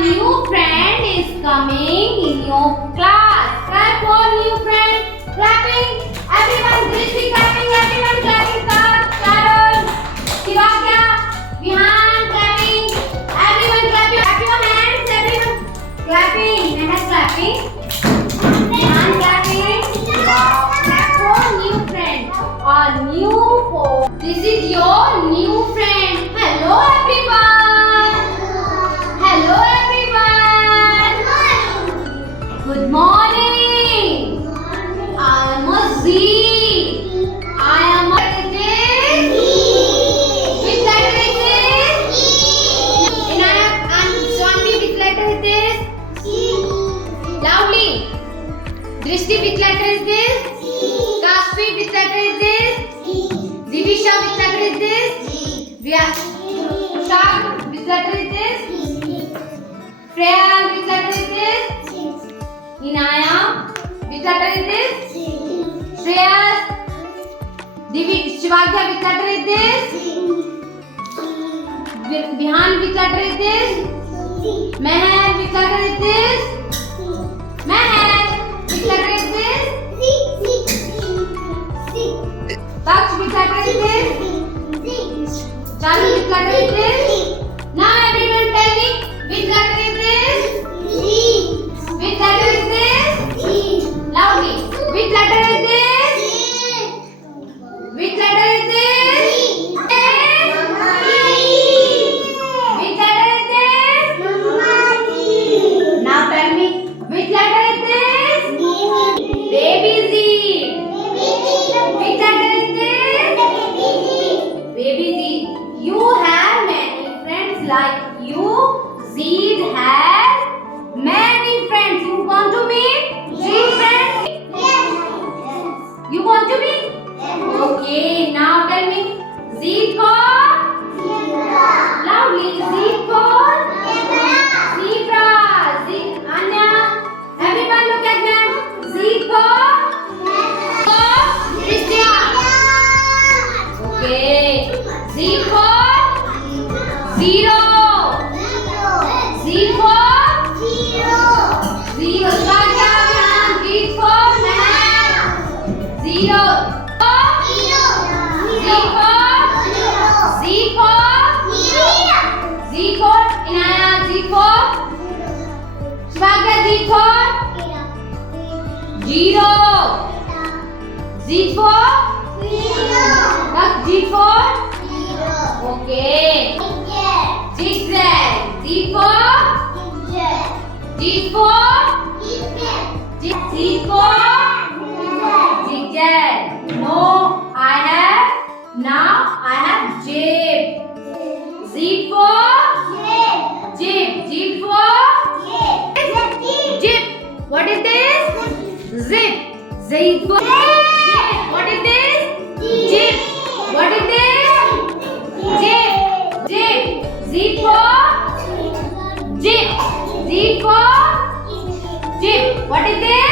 new friend is coming in your class. Clap for new friend. Clapping. Everyone, Drishti clapping. Everyone clapping. Carol. Shivakya. Vihan clapping. Everyone clapping. Clap your hands. Everyone clapping. Mehat clapping. Vihan clapping. Clap for new friend. A new phone. This is your new friend. Hello everyone. Hello everyone. Good morning. I am a Z. I am a this. Which letter is this? Inayak and Swanti, which letter is this? Loudly. Drishti, which letter is this? Kashfi, which letter is this? Divisha, which letter is this? Shah, which letter is this? Freya, which letter is this? Inaya, which letter is this? Shreyas, Shivakya, which letter is this? Vihan, which letter is this? Meher, which letter is this? Meher, which letter is this? Taksh, which letter is this? Charu, which letter is this? Now everyone tell me, which letter is this? Which letter is this? Loudly. Which letter is this? Which letter is this? Which letter is this? Now tell me, which letter is this? Baby Z. Which letter is this? Baby Z. You have many friends like you. Zed has many friends. You want to meet? Zed friends? Yes. You want to meet? Yes. Okay. Now tell me. Zed called? Zebra. Loudly. Zed called? Zebra. Zed. Anya. Everyone look at them. Zed called? Christian. Okay. Zed called? Zero. Z for? Zero. Z for man. Zero. Z for? Z for? Inaya. Z for? Shivakya. Z for? Zero. Z for? Z for? Okay. Zigzag. Z for? Z for? Z for? Zigzag. No, now I have jib. Z for? Jib. Z for? Jib. What is this? Zip. Z for? Jib. What is this? Jib. What is this? Jib. Jib. Z for? Jib. Z for? Jib. What is this?